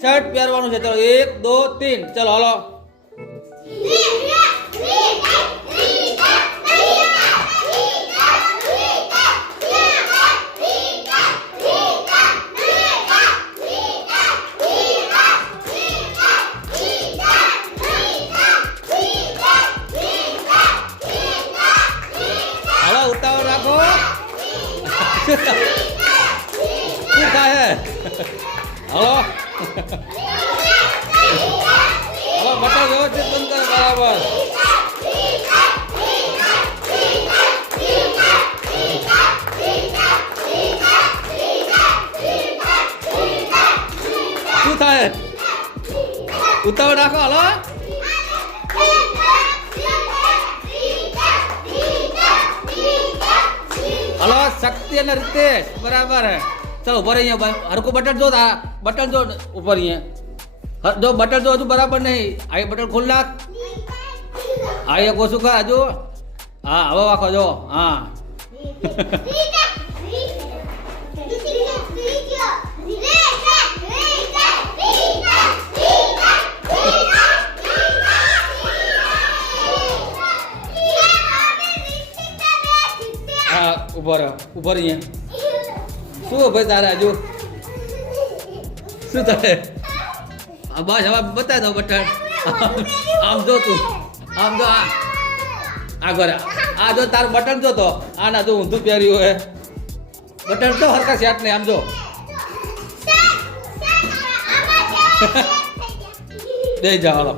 Shirt પહેરવાનું છે. ચલો 1 2 3 ચલો હાલો. હાલો ઉતાવળ રાખો. શું થાય? હાલો હાલો બટન વ્યવસ્થિત બંધ કરો બરાબર. શું થાય? ઉતાવળ રાખો. હાલો હાલો શક્તિ અને રીતેશ બરાબર હે. ચાલો ઉપર અહીંયા ભાઈ હરકો બટન જો બટન જો ઉપર અહીંયા જો બટન જો હજુ બરાબર નહીં. આ બટન ખોલ નાખ. આ એક ઓછું કર હજુ. હા હવે વાંકો જો. હા હા ઉપર ઉપર અહીંયા શું ભાઈ તારે હજુ શું થાય? બસ હવે બતાવી દો બટન. આમ જો તું આમ જો આ ઘરે આ જો તારું બટન જો તો આના જો ઊંધું પહેર્યું હે બટન તો હરકા સેટ નહીં. આમ જો દઈ જા હાલો.